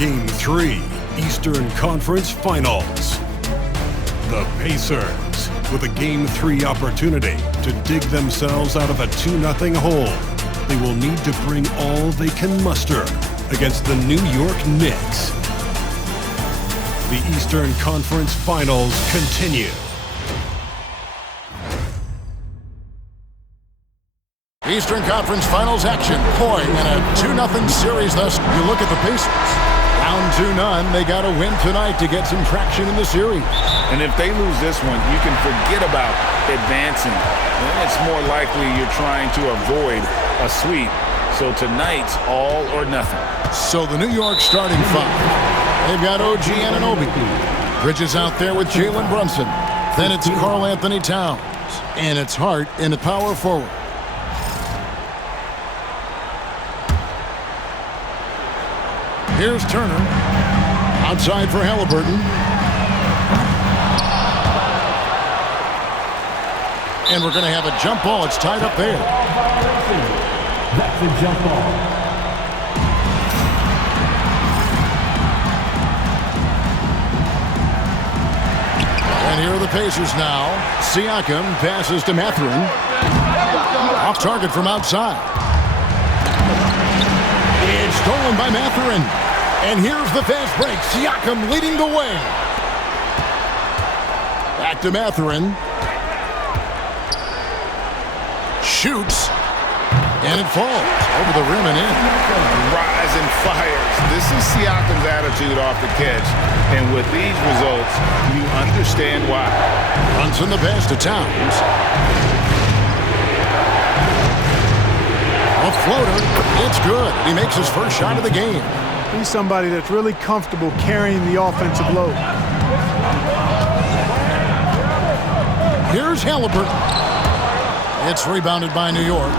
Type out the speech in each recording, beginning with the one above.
Game 3, Eastern Conference Finals. The Pacers, with a Game 3 opportunity to dig themselves out of a 2-0 hole. They will need to bring all they can muster against the New York Knicks. The Eastern Conference Finals continue. Eastern Conference Finals action, Coy in a 2-0 series thus. You look at the Pacers. Down 2-0, they got to win tonight to get some traction in the series. And if they lose this one, you can forget about advancing. Then it's more likely you're trying to avoid a sweep. So tonight's all or nothing. So the New York starting five. They've got OG Anunoby. Bridges out there with Jalen Brunson. Then it's Karl Anthony Towns. And it's Hart in the power forward. Here's Turner. Outside for Halliburton. And we're going to have a jump ball. It's tied up there. That's a jump ball. And here are the Pacers now. Siakam passes to Mathurin. Off target from outside. It's stolen by Mathurin. And here's the fast break. Siakam leading the way. Back to Mathurin. Shoots. And it falls over the rim and in. Rise and fires. This is Siakam's attitude off the catch. And with these results, you understand why. Brunson the pass to Towns. A floater. It's good. He makes his first shot of the game. He's somebody that's really comfortable carrying the offensive load. Here's Halliburton. It's rebounded by New York.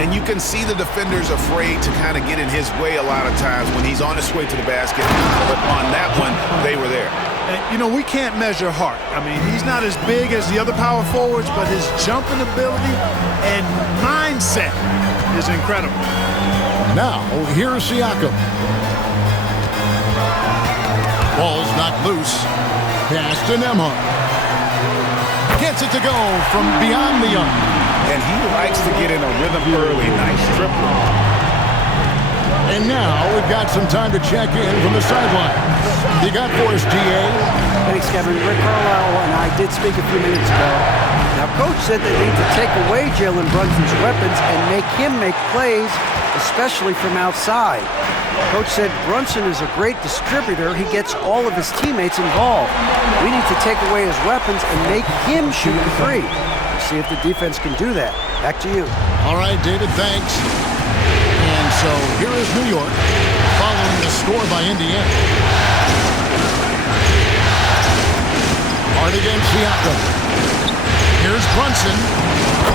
And you can see the defenders afraid to kind of get in his way a lot of times when he's on his way to the basket. But on that one, they were there. And, you know, we can't measure Hart. I mean, he's not as big as the other power forwards, but his jumping ability and mindset is incredible. Now, here's Siakam. Ball's knocked loose. Pass to Nembhard. Gets it to go from beyond the arc. And he likes to get in a rhythm early. Nice triple. And now we've got some time to check in from the sideline. You got for us, DA. Thanks, Kevin. Rick Carlisle and I did speak a few minutes ago. Now, Coach said they need to take away Jalen Brunson's weapons and make him make plays, especially from outside. Coach said Brunson is a great distributor. He gets all of his teammates involved. We need to take away his weapons and make him shoot the three. See if the defense can do that. Back to you. All right, David, thanks. And so here is New York following the score by Indiana. Hard against Siakam. Here's Brunson.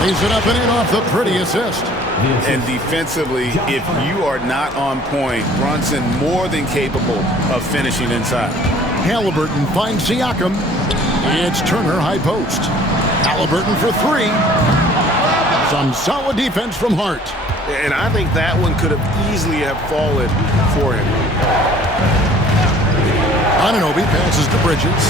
Leaves it up and in off the pretty assist. And defensively, if you are not on point, Brunson more than capable of finishing inside. Halliburton finds Siakam. It's Turner high post. Halliburton for three. Some solid defense from Hart. And I think that one could have easily have fallen for him. Anunoby passes to Bridges.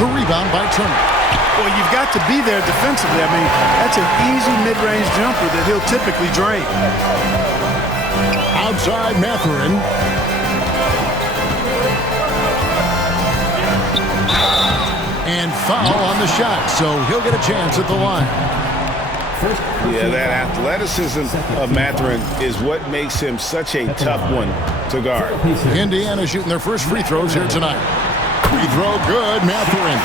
The rebound by Turner. Well, you've got to be there defensively. I mean, that's an easy mid-range jumper that he'll typically drain. Outside Mathurin. And foul on the shot, so he'll get a chance at the line. Yeah, that athleticism of Mathurin is what makes him such a tough one to guard. Indiana shooting their first free throws here tonight. Free throw good, Mathurin.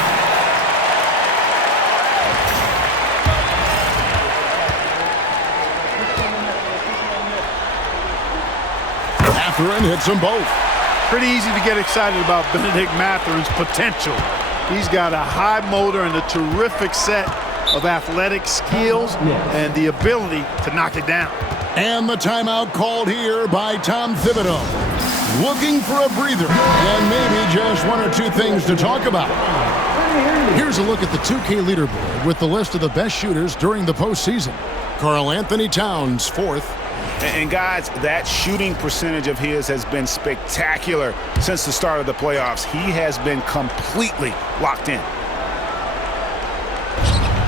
Mathurin hits them both. Pretty easy to get excited about Benedict Mathurin's potential. He's got a high motor and a terrific set of athletic skills and the ability to knock it down. And the timeout called here by Tom Thibodeau. Looking for a breather and maybe just one or two things to talk about. Here's a look at the 2K leaderboard with the list of the best shooters during the postseason. Karl Anthony Towns, 4th. And guys, that shooting percentage of his has been spectacular since the start of the playoffs. He has been completely locked in.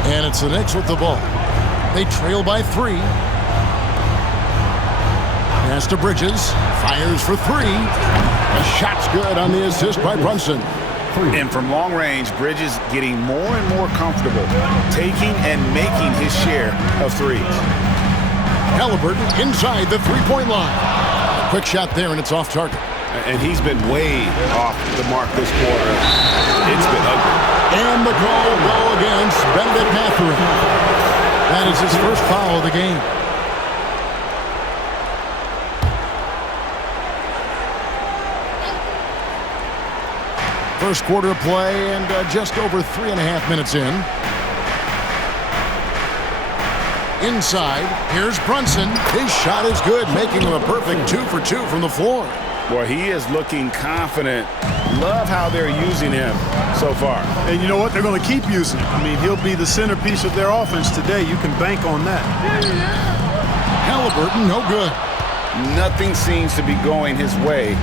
And it's the Knicks with the ball. They trail by 3. Pass to Bridges. Fires for 3. The shot's good on the assist by Brunson. And from long range, Bridges getting more and more comfortable taking and making his share of threes. Halliburton inside the three-point line. A quick shot there, and it's off target. And he's been way off the mark this quarter. It's been ugly. And the call will go against Benedict Mathurin. That is his first foul of the game. First quarter of play and just over 3.5 minutes in. Inside, here's Brunson. His shot is good, making him a perfect 2 for 2 from the floor. Boy, he is looking confident. Love how they're using him so far. And you know what? They're going to keep using him. I mean, he'll be the centerpiece of their offense today. You can bank on that. Halliburton, no good. Nothing seems to be going his way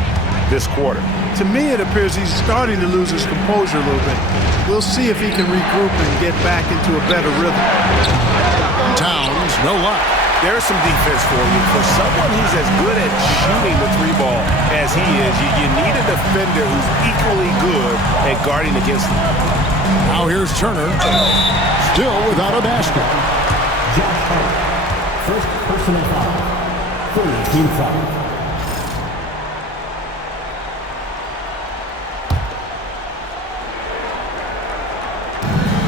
this quarter. To me, it appears he's starting to lose his composure a little bit. We'll see if he can regroup and get back into a better rhythm. Towns, no luck. There's some defense for you. For someone who's as good at shooting the 3-ball as he is, you need a defender who's equally good at guarding against him. Now here's Turner, still without a basket. Josh Hart, first personal foul. 13 foul.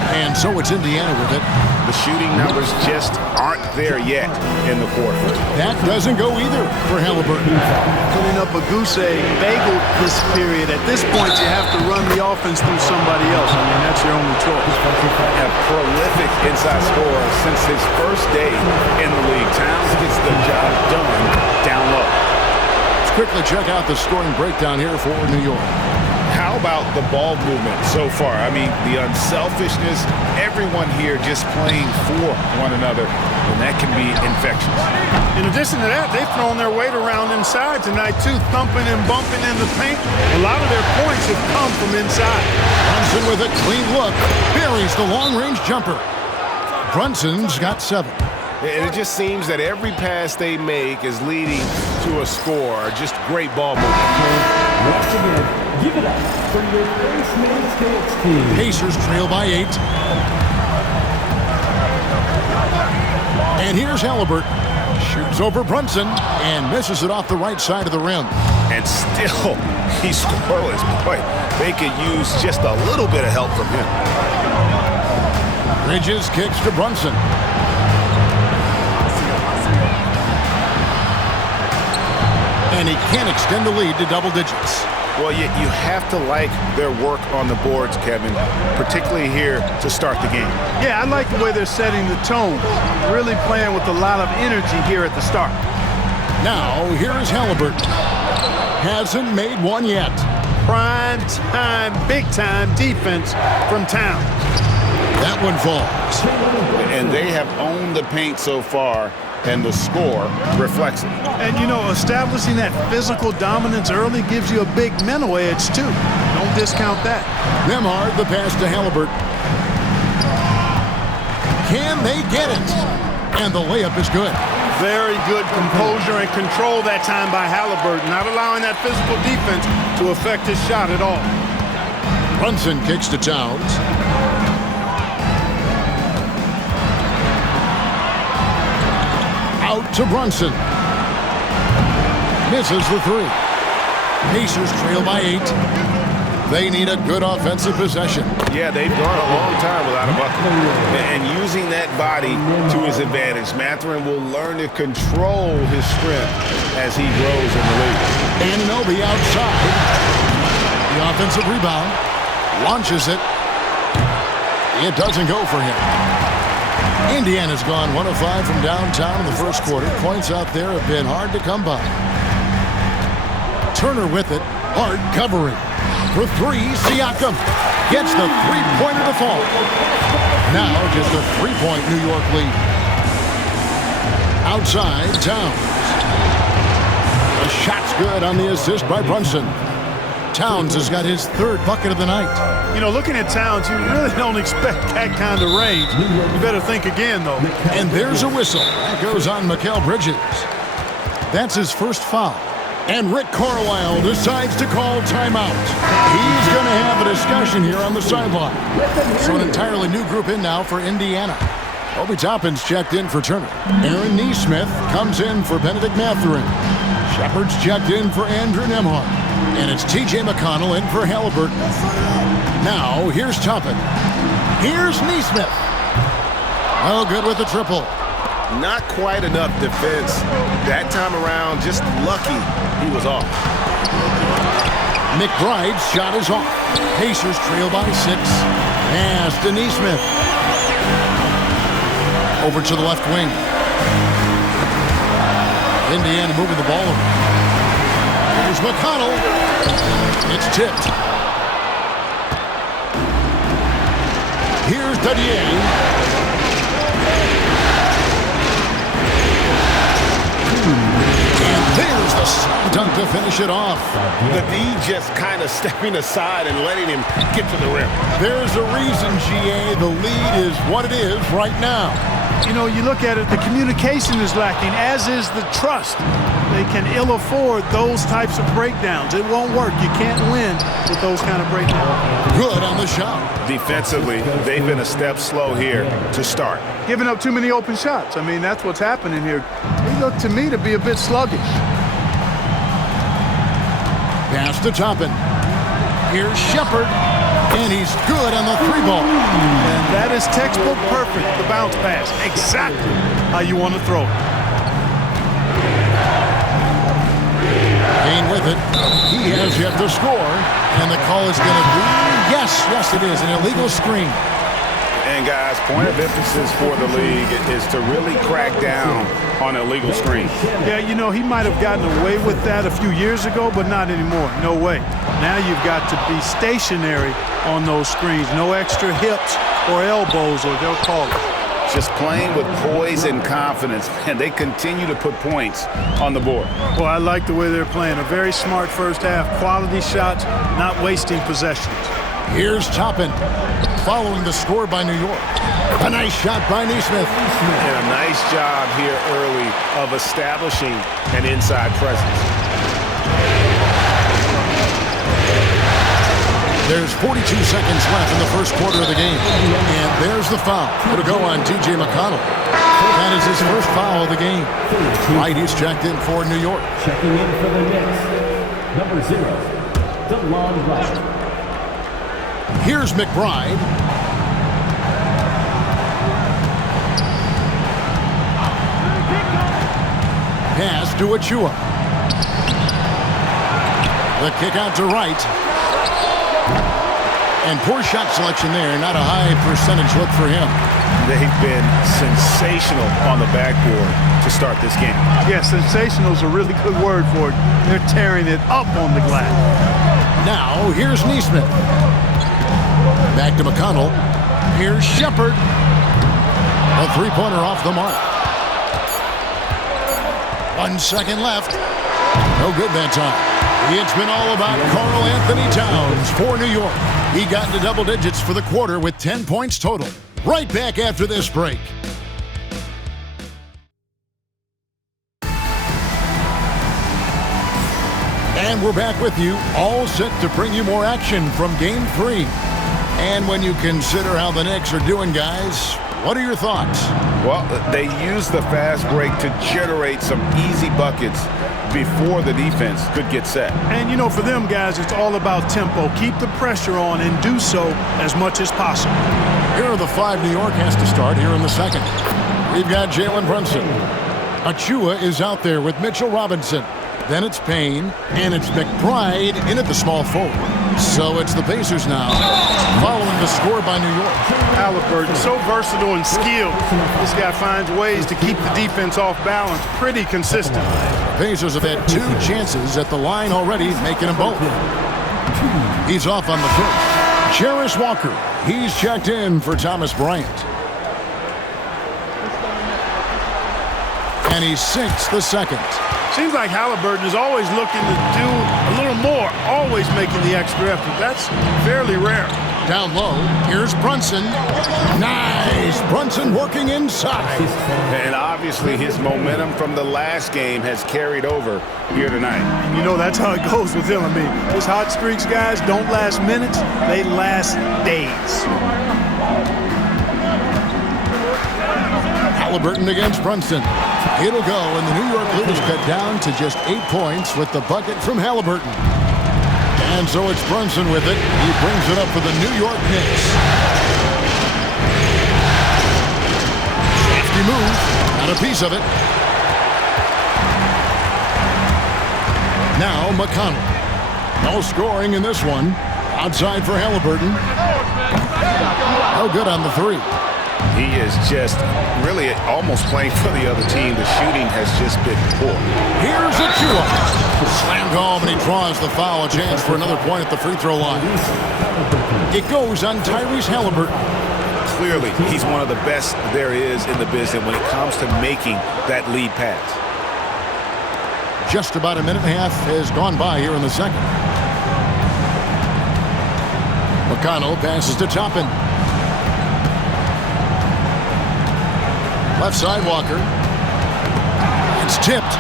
And so it's Indiana with it. The shooting numbers just aren't there yet in the quarter. That doesn't go either for Halliburton. Putting up a goose egg bagel this period. At this point, you have to run the offense through somebody else. I mean, that's your only choice. A prolific inside scorer since his first day in the league. Towns gets the job done down low. Let's quickly check out the scoring breakdown here for New York. How about the ball movement so far? I mean, the unselfishness, everyone here just playing for one another, and that can be infectious. In addition to that, they've thrown their weight around inside tonight, too, thumping and bumping in the paint. A lot of their points have come from inside. Brunson with a clean look. Buries the long-range jumper. Brunson's got 7. And it just seems that every pass they make is leading to a score. Just great ball movement. Once again, give it up for your Ace Man's Knicks team. Pacers trail by 8. And here's Halliburton. Shoots over Brunson and misses it off the right side of the rim. And still, he's scoreless. Boy, they could use just a little bit of help from him. Bridges kicks to Brunson. And he can't extend the lead to double digits. Well, you have to like their work on the boards, Kevin, particularly here to start the game. Yeah, I like the way they're setting the tone. Really playing with a lot of energy here at the start. Now, here is Halliburton. Hasn't made one yet. Prime time, big time defense from Towns. That one falls. And they have owned the paint so far, and the score reflects it. And, you know, establishing that physical dominance early gives you a big mental edge, too. Don't discount that. Nemhard, the pass to Halliburton. Can they get it? And the layup is good. Very good composure and control that time by Halliburton, not allowing that physical defense to affect his shot at all. Brunson kicks to Towns. Out to Brunson. Misses the 3. Pacers trail by 8. They need a good offensive possession. Yeah, they've gone a long time without a bucket. And using that body to his advantage, Mathurin will learn to control his strength as he grows in the league. Anunoby outside. The offensive rebound. Launches it. It doesn't go for him. Indiana's gone 1 of 5 from downtown in the first quarter. Points out there have been hard to come by. Turner with it. Hard covering. For 3, Siakam gets the three-pointer to fall. Now just a 3-point New York lead. Outside, Towns. The shot's good on the assist by Brunson. Towns has got his third bucket of the night. You know, looking at Towns, you really don't expect that kind of range. You better think again, though. And there's a whistle. That goes on Mikal Bridges. That's his first foul. And Rick Carlisle decides to call timeout. He's going to have a discussion here on the sideline. So an entirely new group in now for Indiana. Obi Toppin's checked in for Turner. Aaron Neesmith comes in for Benedict Mathurin. Shepard's checked in for Andrew Nembhard. And it's T.J. McConnell in for Halliburton. Now, here's Toppin. Here's Neesmith. Oh, good with the triple. Not quite enough defense. That time around, just lucky he was off. McBride's shot is off. Pacers trail by 6. Pass to Neesmith. Over to the left wing. Indiana moving the ball over. Here's McConnell. It's tipped. Here's Dadier. And there's the slam dunk to finish it off. The D just kind of stepping aside and letting him get to the rim. There's a reason, GA, the lead is what it is right now. You know, you look at it, the communication is lacking, as is the trust. They can ill afford those types of breakdowns. It won't work. You can't win with those kind of breakdowns. Good on the shot. Defensively, they've been a step slow here to start. Giving up too many open shots. I mean, that's what's happening here. They look to me to be a bit sluggish. Pass to Toppin. Here's Shepard. And he's good on the 3-ball. And that is textbook perfect, the bounce pass. Exactly how you want to throw it. Kane with it. He has yet to score. And the call is going to be, yes, it is, an illegal screen. And guys, point of emphasis for the league is to really crack down on illegal screens. Yeah, you know, he might have gotten away with that a few years ago, but not anymore. No way. Now you've got to be stationary on those screens. No extra hips or elbows, or they'll call it. Just playing with poise and confidence, and they continue to put points on the board. Well, I like the way they're playing. A very smart first half. Quality shots, not wasting possessions. Here's Toppin, following the score by New York. A nice shot by Neesmith. And a nice job here early of establishing an inside presence. There's 42 seconds left in the first quarter of the game. And there's the foul. It'll go on T.J. McConnell. That is his first foul of the game. Right, he's checked in for New York. Checking in for the Knicks, number 0, DeLon Wright. Here's McBride. Pass to Achua. The kick out to Wright. And poor shot selection there. Not a high percentage look for him. They've been sensational on the backboard to start this game. Yeah, sensational is a really good word for it. They're tearing it up on the glass. Now, here's Neesmith. Back to McConnell. Here's Shepard. A three-pointer off the mark. 1 second left. No good that time. It's been all about Karl Anthony Towns for New York. He got into double digits for the quarter with 10 points total. Right back after this break. And we're back with you, all set to bring you more action from Game 3. And when you consider how the Knicks are doing, guys, what are your thoughts? Well, they use the fast break to generate some easy buckets before the defense could get set. And, you know, for them guys, it's all about tempo. Keep the pressure on and do so as much as possible. Here are the 5 New York has to start here in the second. We've got Jalen Brunson. Achua is out there with Mitchell Robinson. Then it's Payne, and it's McBride in at the small forward. So it's the Pacers now, following the score by New York. Halliburton, so versatile and skilled. This guy finds ways to keep the defense off balance pretty consistent. Pacers have had 2 chances at the line already, making them both. He's off on the first. Jarris Walker, he's checked in for Thomas Bryant. And he sinks the second. Seems like Halliburton is always looking to do a little more, always making the extra effort. That's fairly rare. Down low, here's Brunson. Nice! Brunson working inside. And obviously his momentum from the last game has carried over here tonight. You know, that's how it goes with him. I mean, those hot streaks, guys, don't last minutes. They last days. Halliburton against Brunson. It'll go, and the New York lead is cut down to just 8 points with the bucket from Halliburton. And so it's Brunson with it. He brings it up for the New York Knicks. Safety move. Got a piece of it. Now McConnell. No scoring in this one. Outside for Halliburton. No good on the three. He is just really almost playing for the other team. The shooting has just been poor. Here's Achua. Slammed home, and he draws the foul. A chance for another point at the free throw line. It goes on Tyrese Halliburton. Clearly, he's one of the best there is in the business when it comes to making that lead pass. Just about a minute and a half has gone by here in the second. McConnell passes to Toppin. Left side, Walker. It's tipped.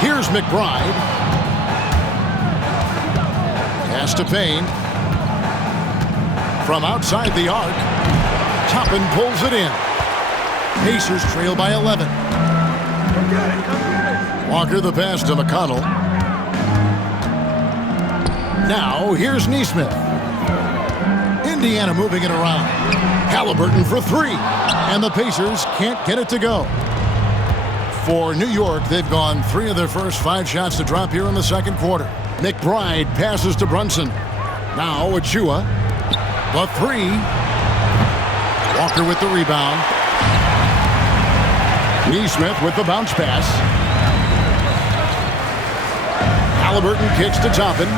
Here's McBride. Pass to Payne. From outside the arc, Toppin pulls it in. Pacers trail by 11. Walker the pass to McConnell. Now here's Nesmith. Indiana moving it around. Halliburton for three. And the Pacers can't get it to go. For New York, they've gone 3 of their first 5 shots to drop here in the second quarter. McBride passes to Brunson. Now Achua. The three. Walker with the rebound. Nesmith with the bounce pass. Halliburton kicks to Toppin.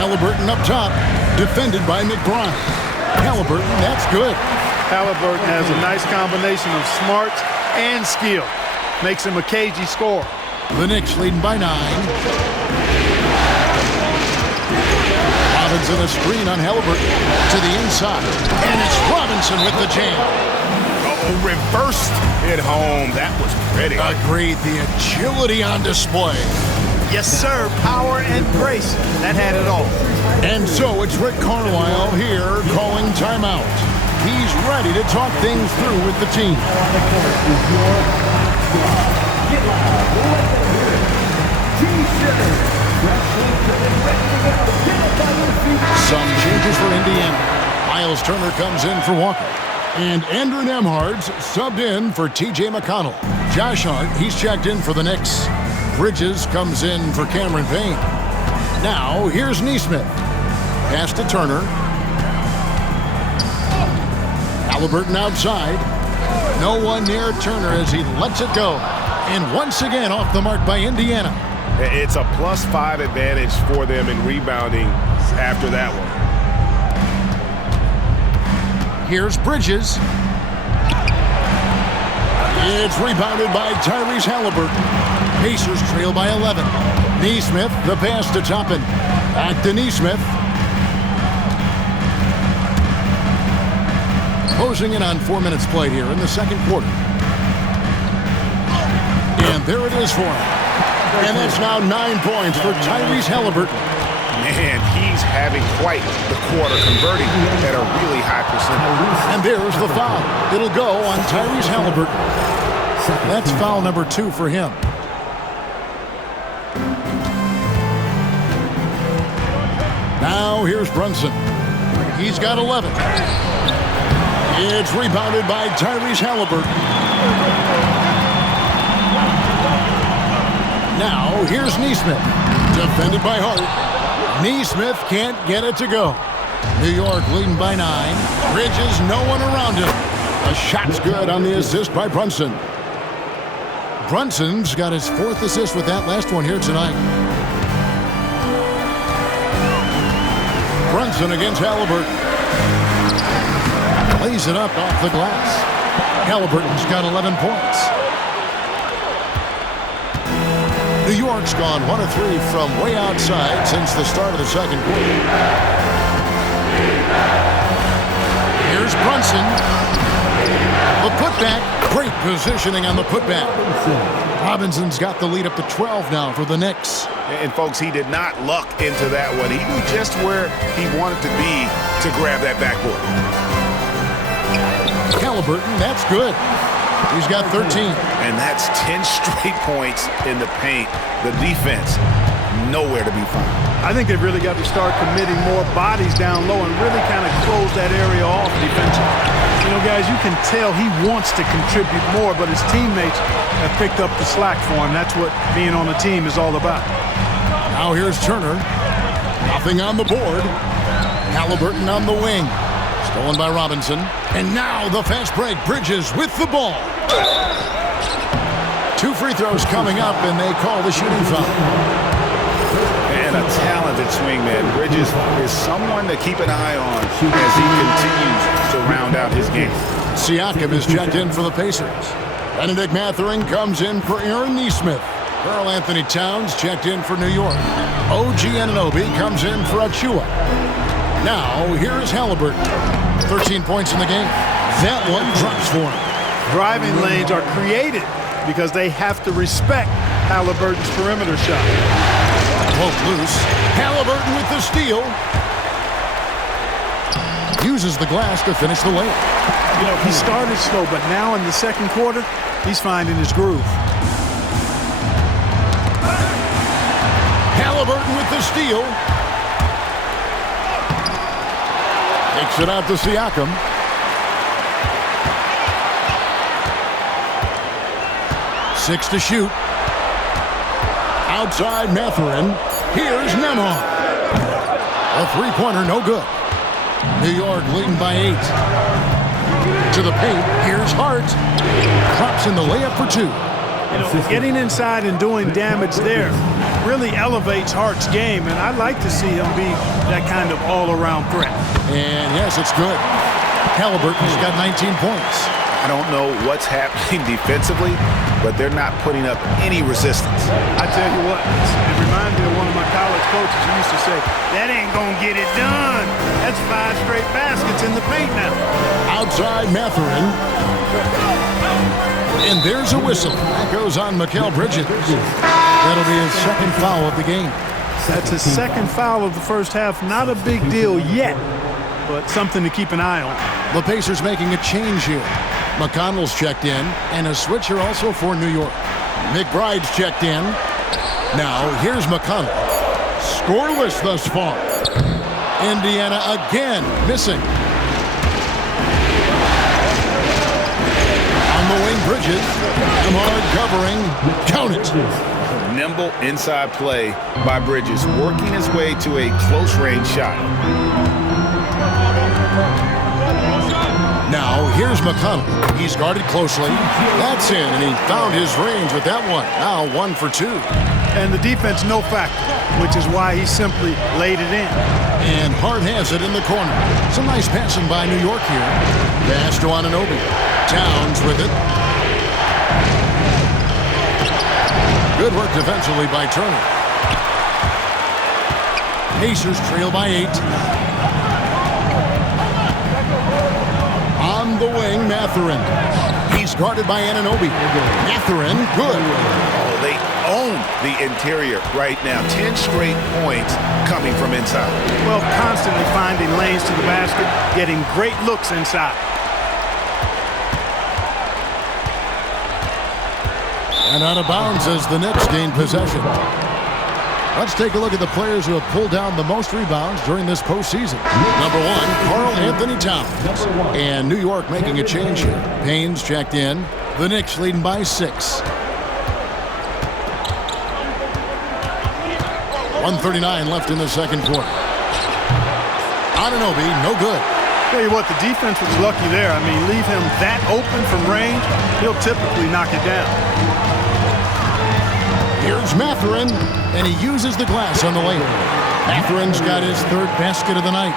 Halliburton up top, defended by McBride. Halliburton, that's good. Halliburton has a nice combination of smarts and skill. Makes him a cagey scorer. The Knicks leading by 9. Robinson a screen on Halliburton to the inside. And it's Robinson with the jam. Oh, reversed it home. That was pretty. Agreed. The agility on display. Yes, sir. Power and grace. That had it all. And so it's Rick Carlisle here calling timeout. He's ready to talk things through with the team. Some changes for Indiana. Miles Turner comes in for Walker. And Andrew Nembhard's subbed in for T.J. McConnell. Josh Hart, he's checked in for the Knicks. Bridges comes in for Cameron Payne. Now, here's Nesmith. Pass to Turner. Halliburton outside. No one near Turner as he lets it go. And once again off the mark by Indiana. It's a +5 advantage for them in rebounding after that one. Here's Bridges. It's rebounded by Tyrese Halliburton. Pacers trail by 11. Nesmith, the pass to Toppin. Back to Nesmith. Closing in on 4 minutes played here in the second quarter. And there it is for him. And that's now 9 points for Tyrese Halliburton. Man, he's having quite the quarter, converting at a really high percentage. And there's the foul. It'll go on Tyrese Halliburton. That's foul number 2 for him. Now here's Brunson. He's got 11. It's rebounded by Tyrese Halliburton. Now here's Nesmith. Defended by Hart. Nesmith can't get it to go. New York leading by 9. Bridges, no one around him. The shot's good on the assist by Brunson. Brunson's got his 4th assist with that last one here tonight. Brunson against Halliburton. lays it up off the glass. Halliburton's got 11 points. New York's gone 1 of 3 from way outside since the start of the second quarter. Here's Brunson. The putback. Great positioning on the putback. Robinson's got the lead up to 12 now for the Knicks. And, folks, he did not luck into that one. He knew just where he wanted to be to grab that backboard. Halliburton, that's good. He's got 13. And that's 10 straight points in the paint. The defense, nowhere to be found. I think they've really got to start committing more bodies down low and really kind of close that area off defensively. You know, guys, you can tell he wants to contribute more, but his teammates have picked up the slack for him. That's what being on a team is all about. Now here's Turner. Nothing on the board. Halliburton on the wing. Stolen by Robinson. And now the fast break. Bridges with the ball. 2 free throws coming up, and they call the shooting foul. And a talented swingman. Bridges is someone to keep an eye on as he continues to round out his game. Siakam is checked in for the Pacers. Benedict Mathurin comes in for Aaron Nesmith. Karl Anthony Towns checked in for New York. OG Anunoby comes in for Achua. Now, here's Halliburton. 13 points in the game. That one drops for him. Driving lanes are created because they have to respect Halliburton's perimeter shot. Poke loose. Halliburton with the steal. Uses the glass to finish the layup. You know, he started slow, but now in the second quarter, he's finding his groove. Halliburton with the steal. Takes it out to Siakam. Six to shoot. Outside Mathurin. Here's Nemhard. A three-pointer, no good. New York leading by 8. To the paint. Here's Hart. Drops in the layup for 2. You know, getting inside and doing damage there really elevates Hart's game, and I'd like to see him be that kind of all-around threat. And yes, it's good. Halliburton's got 19 points. I don't know what's happening defensively, but they're not putting up any resistance. I tell you what, it reminds me of one of my college coaches who used to say, that ain't gonna get it done. That's 5 straight baskets in the paint now. Outside Mathurin. And there's a whistle. That goes on Mikal Bridges. That'll be his second foul of the game. That's his second foul of the first half. Not a big deal yet, but something to keep an eye on. The Pacers making a change here. McConnell's checked in, and a switcher also for New York. McBride's checked in. Now, here's McConnell. Scoreless thus far. Indiana again missing. On the wing, Bridges. Lamar covering. Count it. Nimble inside play by Bridges, working his way to a close-range shot. Now, here's McConnell. He's guarded closely. That's in, and he found his range with that one. Now 1 for 2. And the defense, no factor, which is why he simply laid it in. And Hart has it in the corner. Some nice passing by New York here. Pass to Anunoby. Towns with it. Good work defensively by Turner. Pacers trail by 8. On the wing, Mathurin. He's guarded by Anunoby. Mathurin, good. Oh, they own the interior right now. 10 straight points coming from inside. Well, constantly finding lanes to the basket, getting great looks inside. And out of bounds as the Knicks gain possession. Let's take a look at the players who have pulled down the most rebounds during this postseason. Number 1, Karl Anthony Towns. And New York making a change here. Payne's checked in. The Knicks leading by 6. 1:39 left in the second quarter. Anunoby, no good. Tell you what, the defense was lucky there. I mean, leave him that open from range, he'll typically knock it down. Here's Mathurin, and he uses the glass on the layup. Mathurin's got his 3rd basket of the night.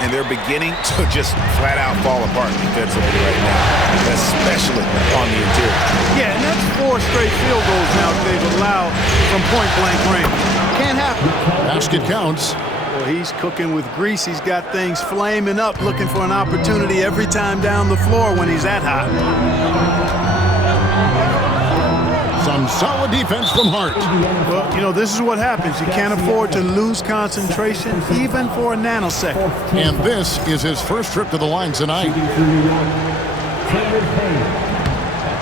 and they're beginning to just flat out fall apart defensively right now, especially on the interior. Yeah, and that's 4 straight field goals now they've allowed from point-blank range. Can't happen. Basket counts. Well, he's cooking with grease. He's got things flaming up, looking for an opportunity every time down the floor when he's that hot. Some solid defense from Hart. Well, you know, this is what happens. You can't afford to lose concentration even for a nanosecond. And this is his first trip to the line tonight.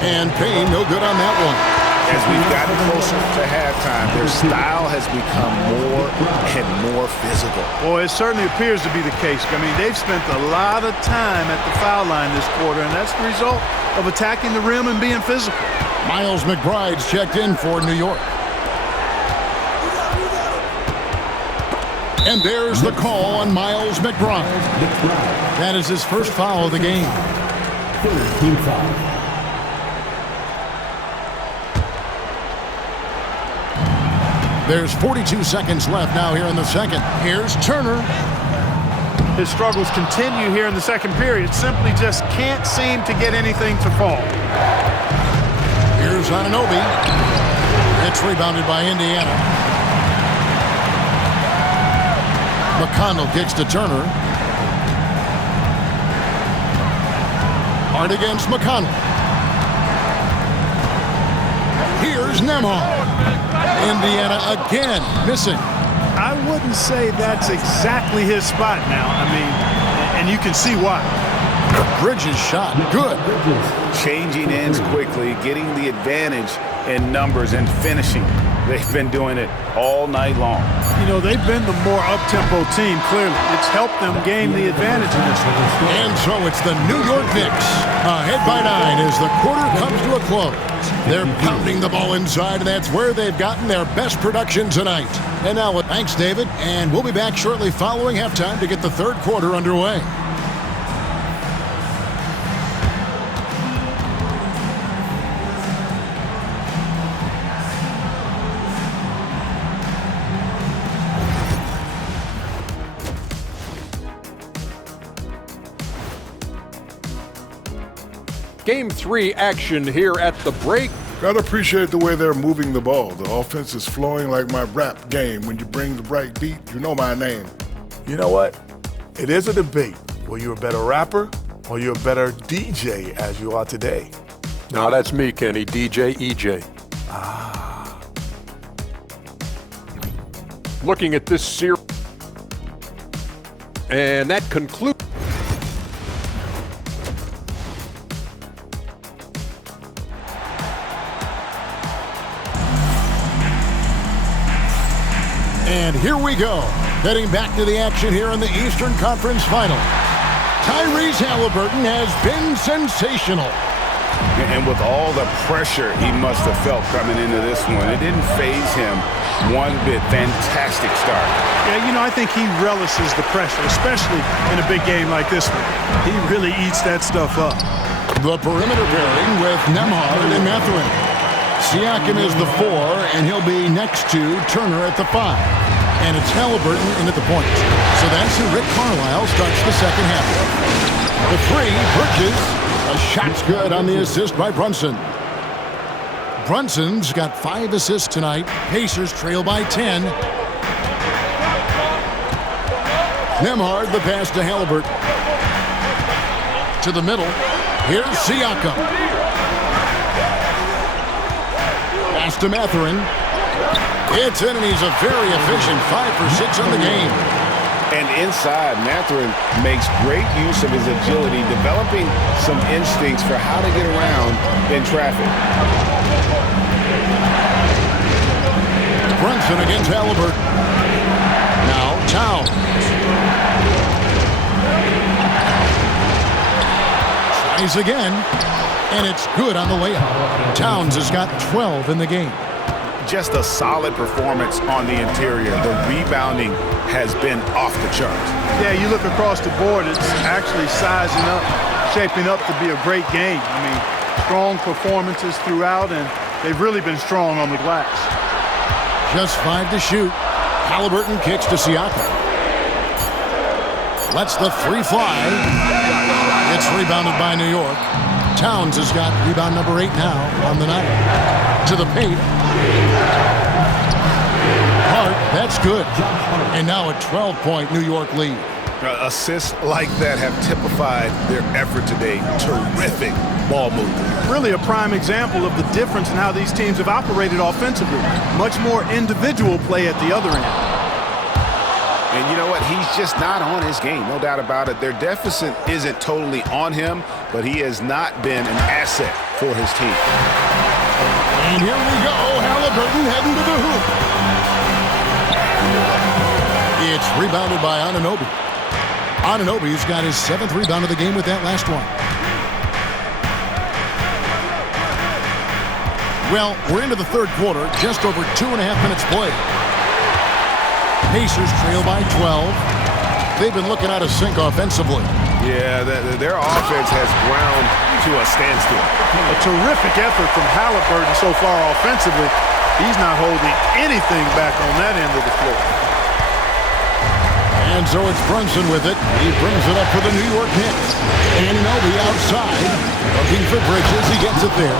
And Payne, no good on that one. As we've gotten closer to halftime, their style has become more and more physical. Well, it certainly appears to be the case. I mean, they've spent a lot of time at the foul line this quarter, and that's the result of attacking the rim and being physical. Miles McBride's checked in for New York. And there's the call on Miles McBride. That is his first foul of the game. Team foul. There's 42 seconds left now here in the second. Here's Turner. His struggles continue here in the second period. Simply just can't seem to get anything to fall. Here's Anunoby. It's rebounded by Indiana. McConnell kicks to Turner. Hard against McConnell. Here's Nembhard. Indiana again missing. I wouldn't say that's exactly his spot now. I mean, and you can see why. Bridges shot. Good. Changing ends quickly, getting the advantage in numbers and finishing. They've been doing it all night long. You know, they've been the more up-tempo team, clearly. It's helped them gain the advantage in this one. And so it's the New York Knicks ahead by 9 as the quarter comes to a close. They're pounding the ball inside, and that's where they've gotten their best production tonight. And now, thanks, David, and we'll be back shortly following halftime to get the third quarter underway. Game 3 action here at the break. Gotta appreciate the way they're moving the ball. The offense is flowing like my rap game. When you bring the right beat, you know my name. You know what? It is a debate. Were you a better rapper or you a better DJ as you are today? No, that's me, Kenny. DJ EJ. Looking at this series. And that concludes. And here we go, heading back to the action here in the Eastern Conference Final. Tyrese Halliburton has been sensational. And with all the pressure he must have felt coming into this one, it didn't faze him one bit. Fantastic start. Yeah, you know, I think he relishes the pressure, especially in a big game like this one. He really eats that stuff up. The perimeter pairing with Nembhard and Mathurin. Siakam is the 4, and he'll be next to Turner at the 5. And it's Halliburton in at the point. So that's who Rick Carlisle starts the second half. The 3, Bridges. A shot's good on the assist by Brunson. Brunson's got 5 assists tonight. Pacers trail by 10. Nembhard, the pass to Halliburton. To the middle. Here's Siakam. Pass to Mathurin. It's in, and he's a very efficient 5 for 6 on the game. And inside, Mathurin makes great use of his agility, developing some instincts for how to get around in traffic. Brunson against Halliburton. Now Towns. Tries again, and it's good on the layup. Towns has got 12 in the game. Just a solid performance on the interior. The rebounding has been off the charts. Yeah, you look across the board, it's actually sizing up, shaping up to be a great game. I mean, strong performances throughout, and they've really been strong on the glass. Just 5 to shoot. Halliburton kicks to Siakam. Lets the three fly. It's rebounded by New York. Towns has got rebound number 8 now on the night. To the paint. Hart, that's good. And now a 12-point New York lead. Assists like that have typified their effort today. Terrific ball movement. Really a prime example of the difference in how these teams have operated offensively. Much more individual play at the other end. And you know what? He's just not on his game, no doubt about it. Their deficit isn't totally on him, but he has not been an asset for his team. And here we go. Halliburton heading to the hoop. It's rebounded by Anunoby. Anunoby's got his 7th rebound of the game with that last one. Well, we're into the third quarter, just over 2.5 minutes played. Pacers trail by 12. They've been looking out of sync offensively. Yeah, their offense has ground to a standstill. A terrific effort from Halliburton so far offensively. He's not holding anything back on that end of the floor. And so it's Brunson with it. He brings it up for the New York Knicks. Anunoby outside. Looking for Bridges. He gets it there.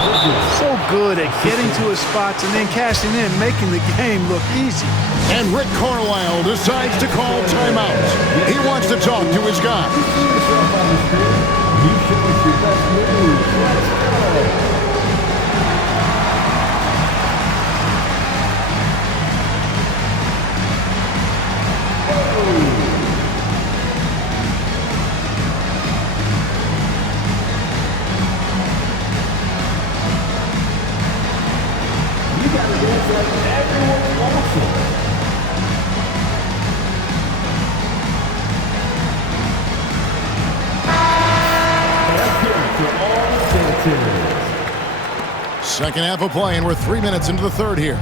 So good at getting to his spots and then cashing in, making the game look easy. And Rick Carlisle decides to call timeout. He wants to talk to his guys. You show us your best move. Let's go. Second half of play, and we're 3 minutes into the third here.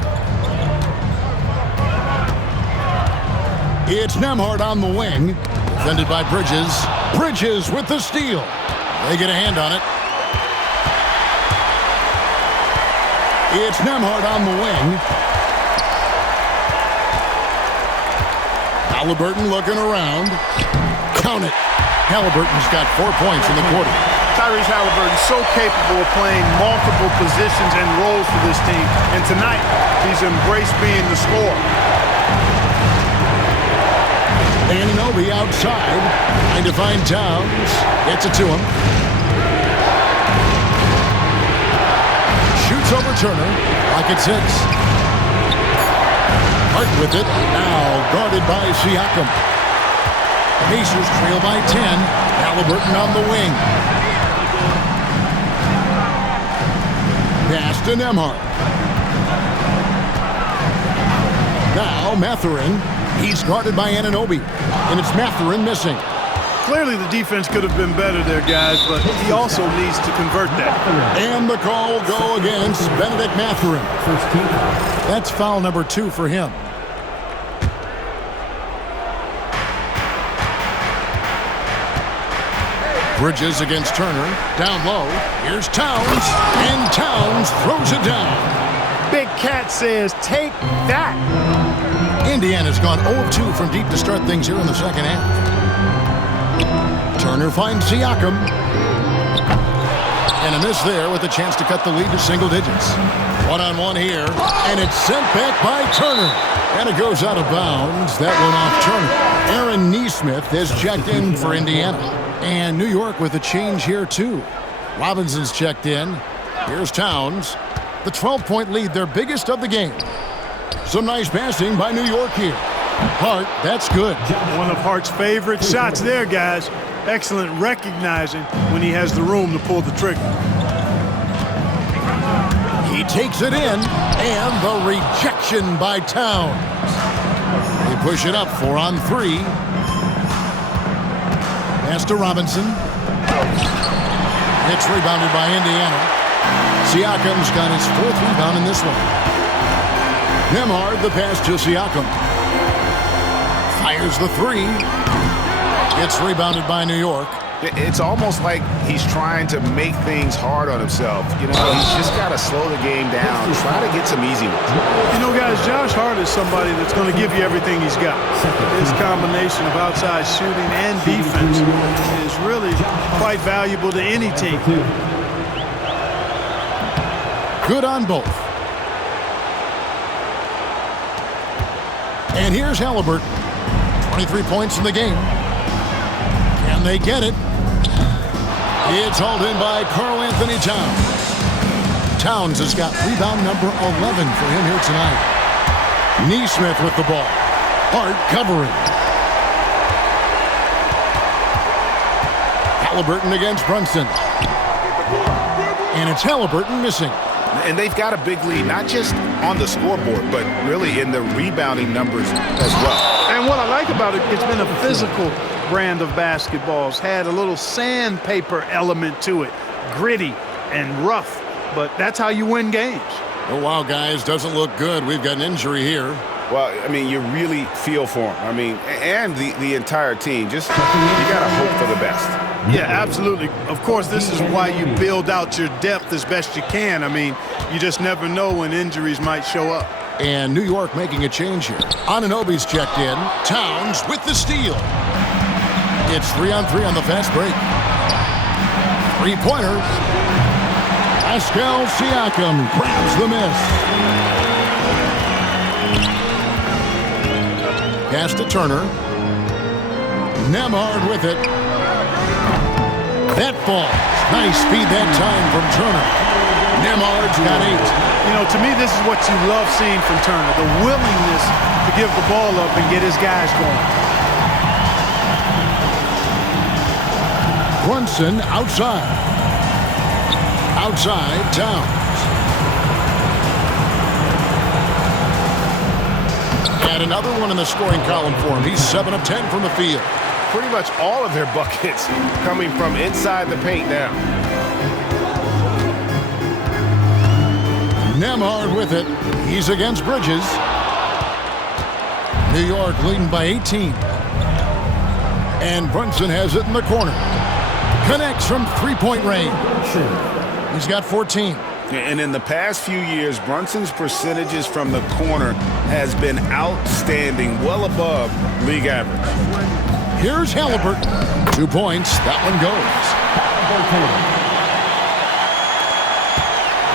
It's Nembhard on the wing. Defended by Bridges. Bridges with the steal. They get a hand on it. It's Nembhard on the wing. Halliburton looking around. Count it. Halliburton's got 4 points in the quarter. Tyrese Halliburton so capable of playing multiple positions and roles for this team. And tonight, he's embraced being the scorer. Anunoby outside. Trying to find Towns. Gets it to him. Shoots over Turner. Rockets 6. Hart with it. Now guarded by Siakam. Pacers trail by 10. Halliburton on the wing. Pass to Nembhard. Now Mathurin. He's guarded by Anunoby. And it's Mathurin missing. Clearly the defense could have been better there, guys, but he also needs to convert that. And the call will go against Benedict Mathurin. That's foul number 2 for him. Bridges against Turner. Down low. Here's Towns. And Towns throws it down. Big Cat says, take that. Indiana's gone 0-2 from deep to start things here in the second half. Turner finds Siakam. And a miss there with a chance to cut the lead to single digits. One-on-one here. And it's sent back by Turner. And it goes out of bounds. That one off Turner. Aaron Nesmith has checked in for Indiana. And New York with a change here, too. Robinson's checked in. Here's Towns. The 12-point lead, their biggest of the game. Some nice passing by New York here. Hart, that's good. One of Hart's favorite shots there, guys. Excellent recognizing when he has the room to pull the trigger. He takes it in, and the rejection by Towns. They push it up 4-on-3. Pass to Robinson. It's rebounded by Indiana. Siakam's got his 4th rebound in this one. Nembhard, the pass to Siakam. Fires the 3. It's rebounded by New York. It's almost like he's trying to make things hard on himself. You know, he's just got to slow the game down, try to get some easy ones. You know, guys, Josh Hart is somebody that's going to give you everything he's got. His combination of outside shooting and defense is really quite valuable to any team. Good on both. And here's Halliburton. 23 points in the game. Can they get it? It's hauled in by Karl Anthony Towns. Towns has got rebound number 11 for him here tonight. Neesmith with the ball. Hart covering. Halliburton against Brunson. And it's Halliburton missing. And they've got a big lead, not just on the scoreboard, but really in the rebounding numbers as well. And what I like about it, it's been a physical brand of basketball. It's had a little sandpaper element to it, gritty and rough, but that's how you win games. Oh, wow, guys, doesn't look good. We've got an injury here. Well, I mean, you really feel for him. I mean, and the entire team. Just, you got to hope for the best. Yeah, absolutely. Of course, this is why you build out your depth as best you can. I mean, you just never know when injuries might show up. And New York making a change here. Anunoby's checked in. Towns with the steal. It's 3-on-3 on the fast break. Three-pointer. Pascal Siakam grabs the miss. Pass to Turner. Nembhard with it. That falls. Nice speed that time from Turner. Nembhard's got 8. You know, to me, this is what you love seeing from Turner, the willingness to give the ball up and get his guys going. Brunson outside. Outside, Towns. And another one in the scoring column for him. He's 7 of 10 from the field. Pretty much all of their buckets coming from inside the paint now. Nembhard with it. He's against Bridges. New York leading by 18. And Brunson has it in the corner. Connects from three-point range. He's got 14. And in the past few years, Brunson's percentages from the corner has been outstanding, well above league average. Here's Halliburton. 2 points. That one goes.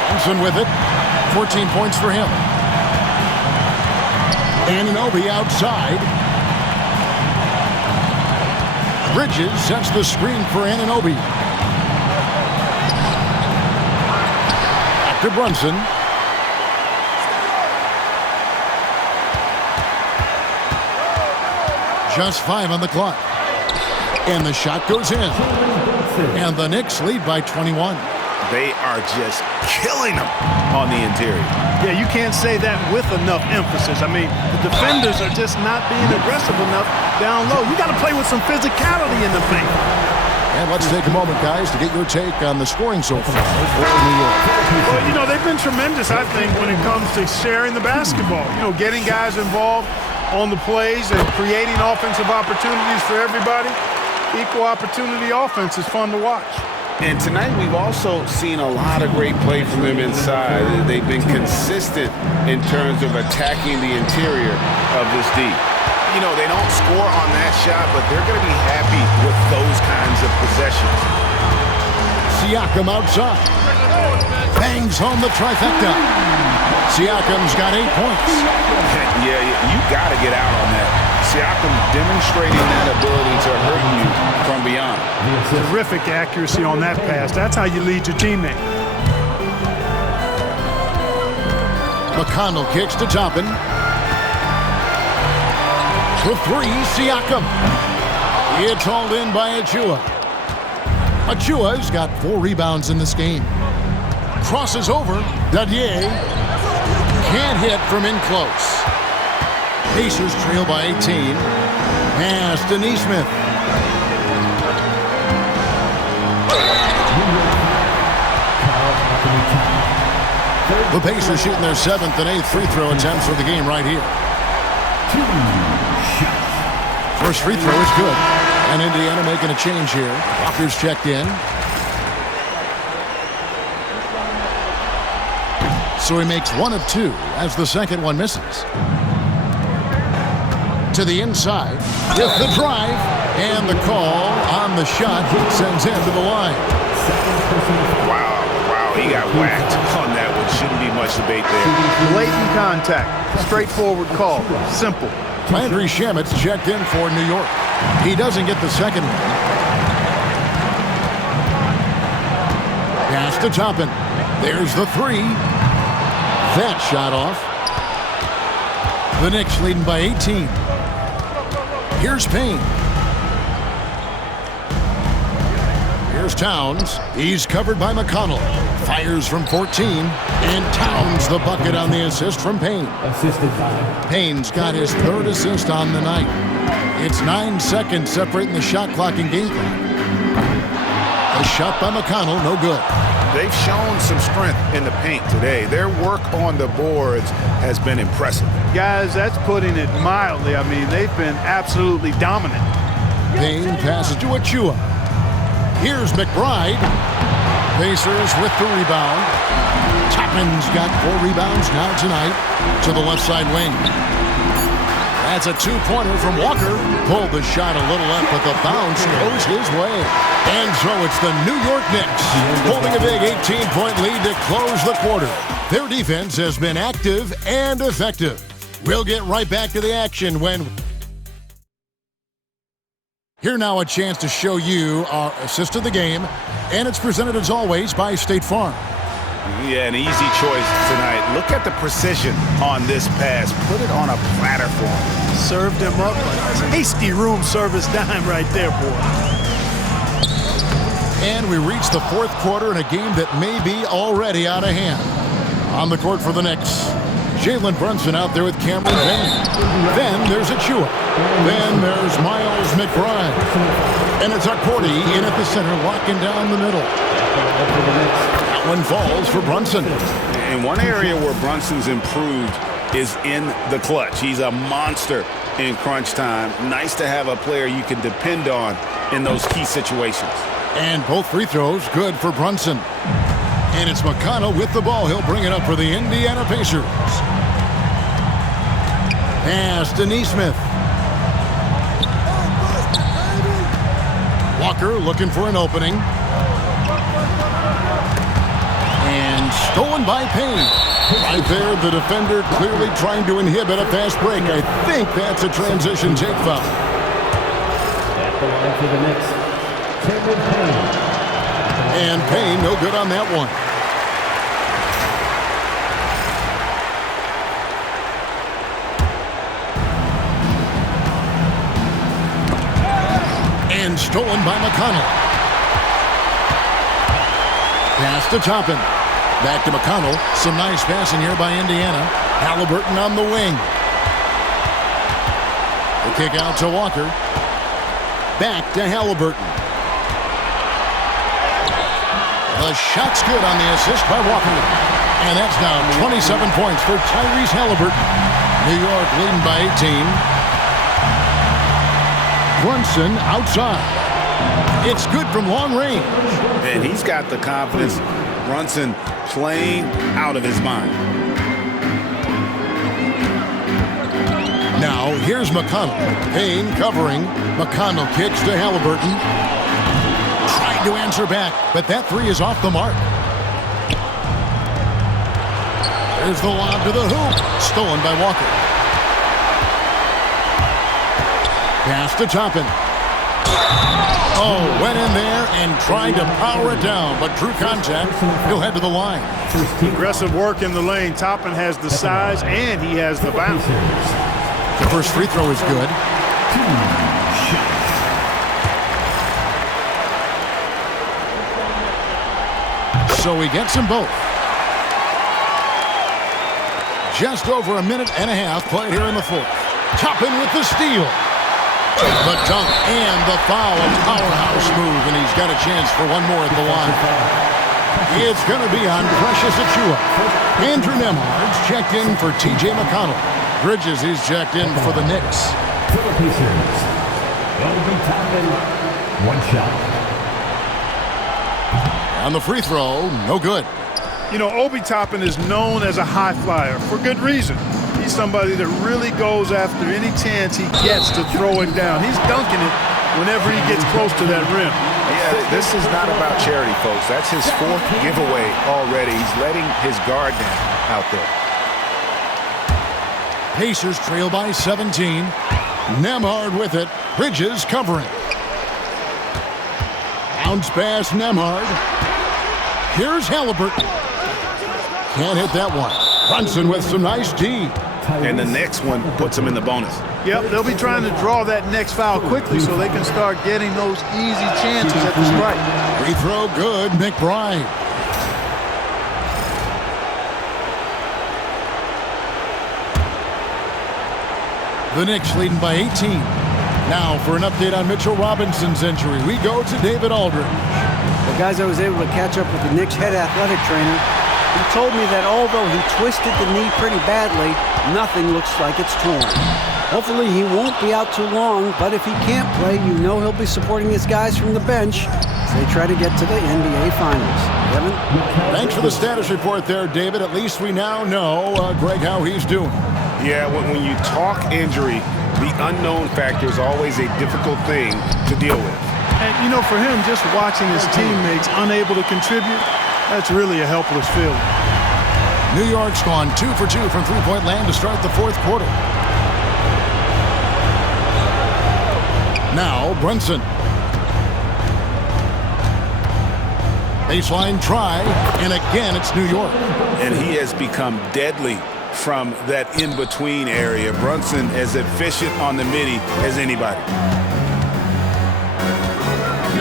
Brunson with it. 14 points for him. Anunoby outside. Bridges sets the screen for Anunoby. Back to Brunson. Just 5 on the clock. And the shot goes in. And the Knicks lead by 21. They are just killing them on the interior. Yeah, you can't say that with enough emphasis. I mean, the defenders are just not being aggressive enough down low. You got to play with some physicality in the paint. And let's take a moment, guys, to get your take on the scoring so far for New York. Well, you know, they've been tremendous, I think, when it comes to sharing the basketball. You know, getting guys involved on the plays and creating offensive opportunities for everybody. Equal opportunity offense is fun to watch. And tonight we've also seen a lot of great play from them inside. They've been consistent in terms of attacking the interior of this D. You know, they don't score on that shot, but they're going to be happy with those kinds of possessions. Siakam outside. Bangs home the trifecta. Siakam's got 8 points. Yeah, you got to get out on that. Siakam demonstrating that ability to hurt you from beyond. Terrific accuracy on that pass. That's how you lead your teammate. McConnell kicks to Toppin. For 3, Siakam. It's hauled in by Achua. Achua's got 4 rebounds in this game. Crosses over. Dadier can't hit from in close. Pacers trail by 18. Pass to Neesmith. The Pacers shooting their 7th and 8th free throw attempts for the game right here. First free throw is good. And Indiana making a change here. Walker's checked in. So he makes one of two as the second one misses. To the inside with the drive, and the call on the shot sends him to the line. Wow, he got whacked on that one. Shouldn't be much debate there. Blatant contact. Straightforward call. Simple. Landry Shamit's checked in for New York. He doesn't get the second one. Pass to Toppin. There's the three. That shot off. The Knicks leading by 18. Here's Payne. Here's Towns. He's covered by McConnell. Fires from 14. And Towns the bucket on the assist from Payne. Assisted by Payne's got his third assist on the night. It's 9 seconds separating the shot clock and game clock. A shot by McConnell, no good. They've shown some strength in the paint today. Their work on the boards has been impressive. Guys, that's putting it mildly. I mean, they've been absolutely dominant. Payne passes to Achua. Here's McBride. Pacers with the rebound. Toppin's got 4 rebounds now tonight to the left side wing. That's a two-pointer from Walker. Pulled the shot a little up, but the bounce goes his way. And so it's the New York Knicks holding a big 18-point lead to close the quarter. Their defense has been active and effective. We'll get right back to the action when... Here now a chance to show you our assist of the game, and it's presented as always by State Farm. Yeah, an easy choice tonight. Look at the precision on this pass. Put it on a platter for him. Served him up a tasty room service dime right there, boy. And we reach the fourth quarter in a game that may be already out of hand. On the court for the Knicks, Jalen Brunson out there with Cameron Payne. Then there's Achua. Then there's Miles McBride. And it's Accordi in at the center, locking down the middle. That one falls for Brunson. And one area where Brunson's improved is in the clutch. He's a monster in crunch time. Nice to have a player you can depend on in those key situations. And both free throws good for Brunson. And it's McConnell with the ball. He'll bring it up for the Indiana Pacers. Pass to Nesmith. Walker looking for an opening. And stolen by Payne. Right there, the defender clearly trying to inhibit a fast break. I think that's a transition take foul. at the line for the Knicks, Cameron Payne. And Payne no good on that one. And stolen by McConnell. Pass to Toppin. Back to McConnell. Some nice passing here by Indiana. Halliburton on the wing. The kick out to Walker. Back to Halliburton. The shot's good on the assist by Walker. And that's now 27 points for Tyrese Halliburton. New York leading by 18. Brunson outside. It's good from long range. And he's got the confidence. Brunson playing out of his mind. Now here's McConnell. Payne covering. McConnell kicks to Halliburton. Trying to answer back, but that three is off the mark. There's the lob to the hoop. Stolen by Walker. Pass to Toppin. Oh, went in there and tried to power it down, but drew contact. He'll head to the line. Aggressive work in the lane. Toppin has the size and he has the bounce. The first free throw is good. So he gets them both. Just over a minute and a half played here in the fourth. Toppin with the steal. The dunk and the foul. A powerhouse move, and he's got a chance for one more at the line. It's going to be on Precious Achua. Andrew Nembhard's checked in for T.J. McConnell. Bridges, he's checked in for the Knicks. Obi Toppin, 1 shot. On the free throw, no good. You know, Obi Toppin is known as a high flyer for good reason. He's somebody that really goes after any chance he gets to throw it down. He's dunking it whenever he gets close to that rim. Yeah, this is not about charity, folks. That's his 4th giveaway already. He's letting his guard down out there. Pacers trail by 17. Nembhard with it. Bridges covering. Bounce pass Nembhard. Here's Halliburton. Can't hit that one. Brunson with some nice D. And the next one puts him in the bonus. Yep, they'll be trying to draw that next foul quickly so they can start getting those easy chances at the strike. Free throw good, McBride. The Knicks leading by 18. Now for an update on Mitchell Robinson's injury, we go to David Aldridge. Well, guys, I was able to catch up with the Knicks head athletic trainer. He told me that although he twisted the knee pretty badly, nothing looks like it's torn. Hopefully he won't be out too long, but if he can't play, you know he'll be supporting his guys from the bench as they try to get to the NBA Finals. Kevin? Thanks for the status report there, David. At least we now know, Greg, how he's doing. Yeah, when you talk injury, the unknown factor is always a difficult thing to deal with. And, you know, for him, just watching his teammates unable to contribute, that's really a helpless feeling. New York's gone 2 for 2 from three-point land to start the 4th quarter. Now, Brunson. Baseline try, and again it's New York. And he has become deadly from that in-between area. Brunson as efficient on the midi as anybody.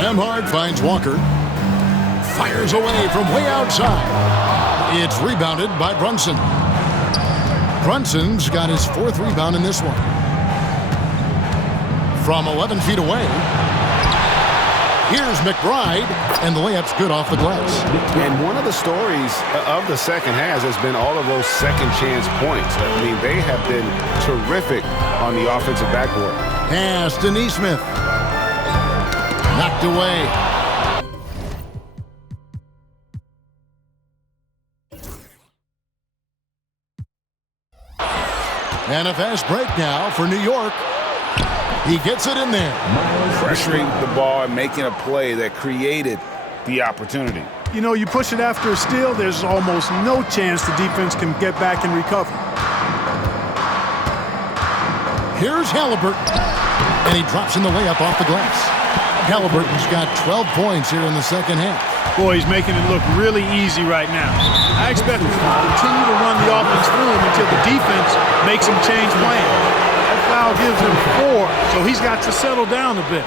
Nembhard finds Walker. Fires away from way outside. It's rebounded by Brunson. Brunson's got his 4th rebound in this one. From 11 feet away, here's McBride, and the layup's good off the glass. And one of the stories of the second half has been all of those second chance points. I mean, they have been terrific on the offensive backboard. Pass to Nesmith. Knocked away. And a fast break now for New York. He gets it in there. Pressuring the ball and making a play that created the opportunity. You know, you push it after a steal, there's almost no chance the defense can get back and recover. Here's Halliburton. And he drops in the layup off the glass. Halliburton's got 12 points here in the second half. Boy, he's making it look really easy right now. I expect him to continue to run the offense through him until the defense makes him change plans. That foul gives him 4, so he's got to settle down a bit.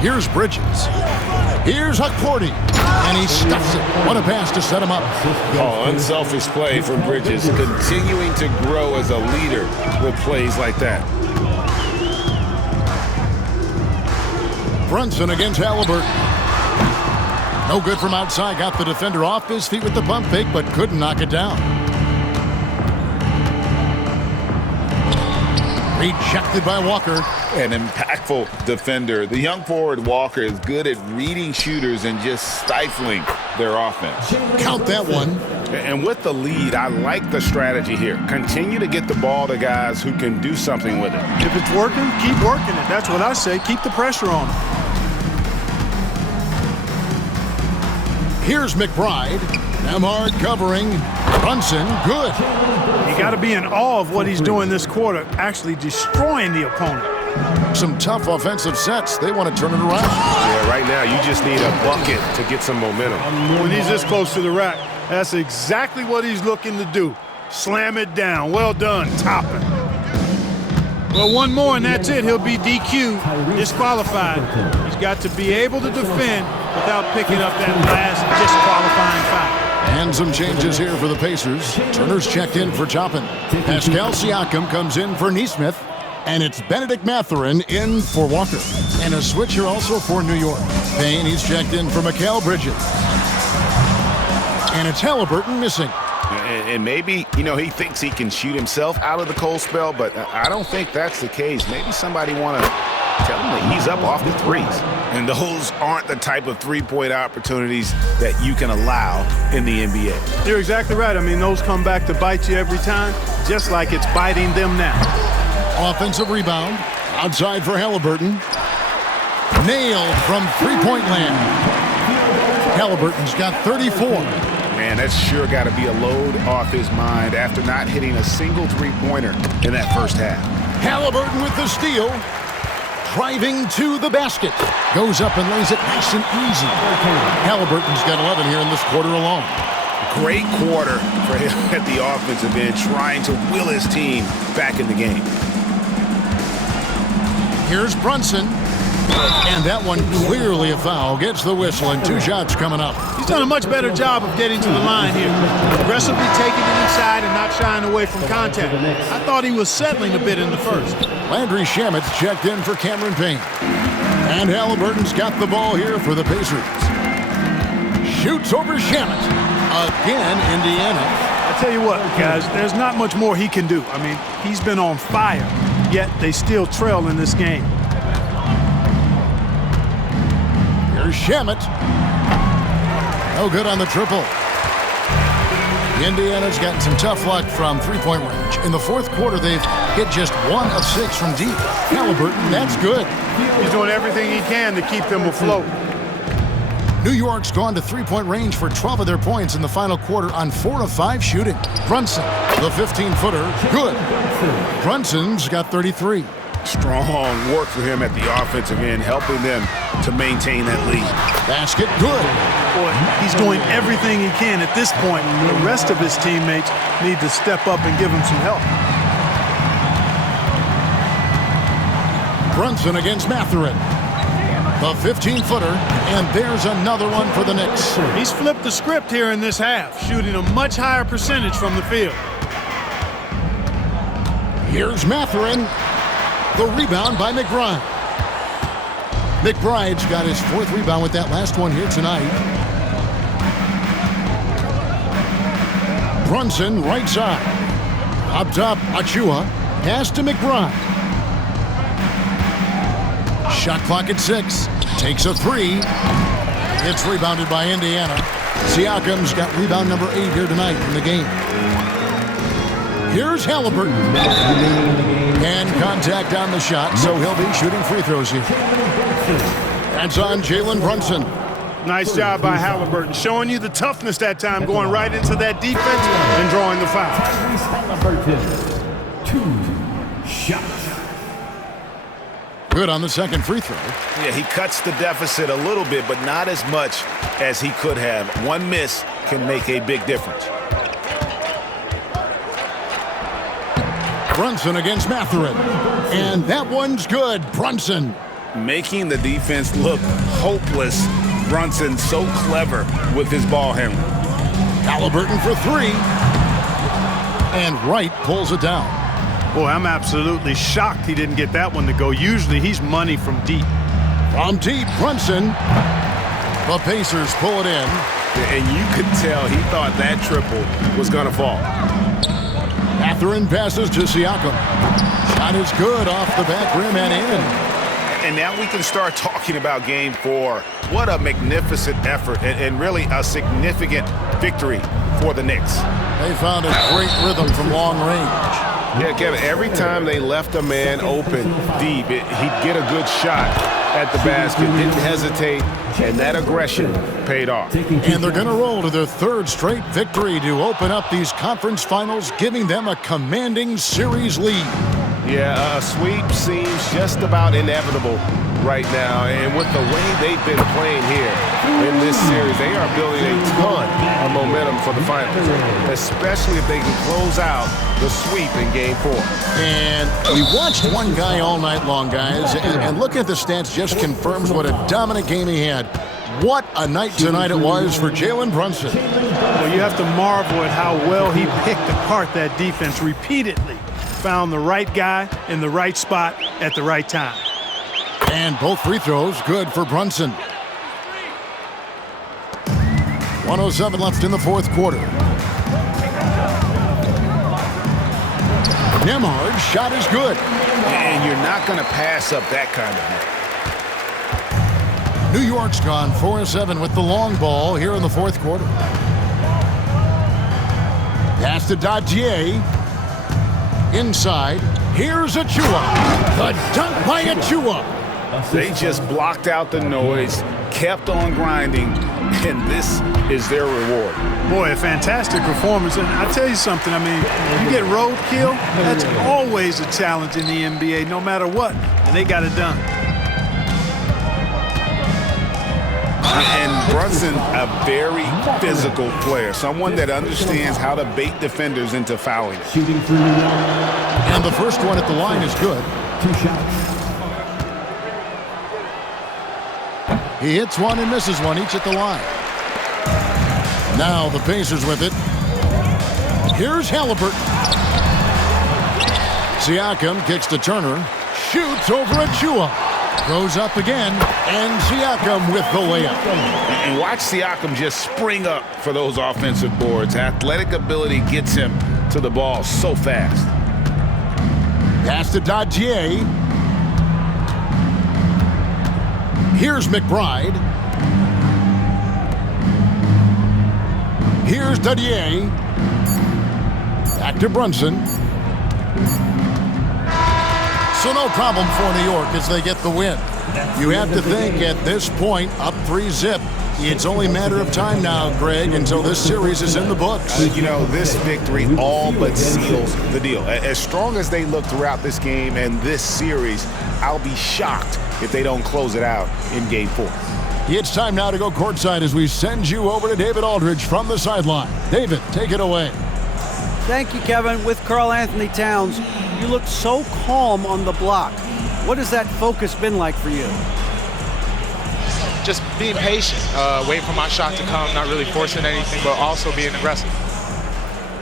Here's Bridges. Here's Hukporti. And he stuffs it. What a pass to set him up. Oh, unselfish play from Bridges. Continuing to grow as a leader with plays like that. Brunson against Halliburton. No good from outside. Got the defender off his feet with the pump fake, but couldn't knock it down. Rejected by Walker. An impactful defender. The young forward Walker is good at reading shooters and just stifling their offense. Count that one. And with the lead, I like the strategy here. Continue to get the ball to guys who can do something with it. If it's working, keep working it. That's what I say. Keep the pressure on him. Here's McBride. Nembhard covering. Brunson, good. You got to be in awe of what he's doing this quarter, actually destroying the opponent. Some tough offensive sets. They want to turn it around. Yeah, right now you just need a bucket to get some momentum. When he's this close to the rack, that's exactly what he's looking to do. Slam it down. Well done, Toppin. Well, one more and that's it. He'll be DQ'd, disqualified. He's got to be able to defend without picking up that last disqualifying foul. And some changes here for the Pacers. Turner's checked in for Toppin. Pascal Siakam comes in for Nesmith. And it's Benedict Mathurin in for Walker. And a switch here also for New York. Payne, he's checked in for Mikal Bridges. And it's Halliburton missing. And maybe, he thinks he can shoot himself out of the cold spell, but I don't think that's the case. Maybe somebody want to tell him to ease up off the threes. And those aren't the type of three-point opportunities that you can allow in the NBA. You're exactly right. I mean, those come back to bite you every time, just like it's biting them now. Offensive rebound. Outside for Halliburton. Nailed from three-point land. Halliburton's got 34. Man, that's sure got to be a load off his mind after not hitting a single three-pointer in that first half. Halliburton with the steal. Driving to the basket. Goes up and lays it nice and easy. Halliburton's got 11 here in this quarter alone. Great quarter for him at the offensive end, trying to will his team back in the game. Here's Brunson. And that one clearly a foul. Gets the whistle and 2 shots coming up. He's done a much better job of getting to the line here. Aggressively taking it inside and not shying away from contact. I thought he was settling a bit in the first. Landry Shamet's checked in for Cameron Payne. And Halliburton's got the ball here for the Pacers. Shoots over Shamet. Again, Indiana. I tell you what, guys, there's not much more he can do. I mean, he's been on fire, yet they still trail in this game. Here's Shamet. No good on the triple. Indiana's gotten some tough luck from three-point range. In the fourth quarter, they've hit just 1 of 6 from deep. Halliburton, that's good. He's doing everything he can to keep them afloat. New York's gone to three-point range for 12 of their points in the final quarter on 4 of 5 shooting. Brunson, the 15-footer, good. Brunson's got 33. Strong work for him at the offensive end, helping them to maintain that lead. Basket, good. Boy, he's doing everything he can at this point. The rest of his teammates need to step up and give him some help. Brunson against Mathurin. The 15-footer, and there's another one for the Knicks. He's flipped the script here in this half, shooting a much higher percentage from the field. Here's Mathurin. The rebound by McBride. McBride's got his 4th rebound with that last one here tonight. Brunson, right side. Up top, Achua. Pass to McBride. Shot clock at 6. Takes a 3. It's rebounded by Indiana. Siakam's got rebound number 8 here tonight in the game. Here's Halliburton. And contact on the shot, so he'll be shooting free throws here. That's on Jalen Brunson. Nice job by Halliburton, showing you the toughness that time, going right into that defense and drawing the foul. Halliburton, 2 shots. Good on the second free throw. Yeah, he cuts the deficit a little bit, but not as much as he could have. One miss can make a big difference. Brunson against Mathurin. And that one's good. Brunson. Making the defense look hopeless. Brunson so clever with his ball handling. Halliburton for 3. And Wright pulls it down. Boy, I'm absolutely shocked he didn't get that one to go. Usually he's money from deep. From deep, Brunson. The Pacers pull it in. And you could tell he thought that triple was going to fall. Mathurin passes to Siakam. Shot is good off the back rim and in. And now we can start talking about Game 4. What a magnificent effort and really a significant victory for the Knicks. They found a great rhythm from long range. Yeah, Kevin, every time they left a man open deep, he'd get a good shot at the basket, didn't hesitate, and that aggression paid off. And they're going to roll to their 3rd straight victory to open up these conference finals, giving them a commanding series lead. Yeah, a sweep seems just about inevitable right now, and with the way they've been playing here in this series, they are building a ton of momentum for the finals, especially if they can close out the sweep in Game 4. And we watched one guy all night long, guys, and looking at the stats just confirms what a dominant game he had. What a night tonight it was for Jalen Brunson. Well, you have to marvel at how well he picked apart that defense repeatedly. Found the right guy in the right spot at the right time. And both free throws good for Brunson. 1:07 left in the fourth quarter. Nembhard's shot is good. And you're not going to pass up that kind of New York's gone 4-7 with the long ball here in the fourth quarter. Pass to Dadier. Inside. Here's Achua. The dunk by Achua. They just blocked out the noise, kept on grinding, and this is their reward. Boy, a fantastic performance. And I tell you something, I mean, you get roadkill, that's always a challenge in the NBA, no matter what. And they got it done. And Brunson, a very physical player, someone that understands how to bait defenders into fouling. Shooting for New York. And the first one at the line is good. 2 shots. He hits one and misses one, each at the line. Now the Pacers with it. Here's Halliburton. Siakam kicks to Turner. Shoots over Achua. Goes up again, and Siakam with the layup. And watch Siakam just spring up for those offensive boards. Athletic ability gets him to the ball so fast. Pass to Dadier. Here's McBride. Here's Dadier. Back to Brunson. So no problem for New York as they get the win. You have to think at this point, up 3-0. It's only a matter of time now, Greg, until this series is in the books. You know, this victory all but seals the deal. As strong as they look throughout this game and this series, I'll be shocked if they don't close it out in Game 4. It's time now to go courtside as we send you over to David Aldridge from the sideline. David, take it away. Thank you, Kevin. With Karl Anthony Towns, you looked so calm on the block. What has that focus been like for you? Just being patient, waiting for my shot to come, not really forcing anything, but also being aggressive.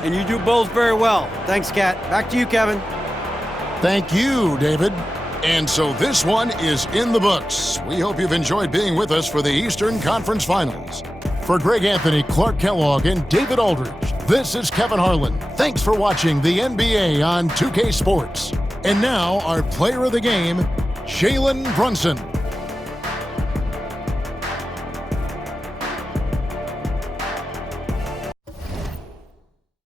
And you do both very well. Thanks, Kat. Back to you, Kevin. Thank you, David. And so this one is in the books. We hope you've enjoyed being with us for the Eastern Conference Finals. For Greg Anthony, Clark Kellogg, and David Aldridge, this is Kevin Harlan. Thanks for watching the NBA on 2K Sports. And now, our player of the game, Jalen Brunson.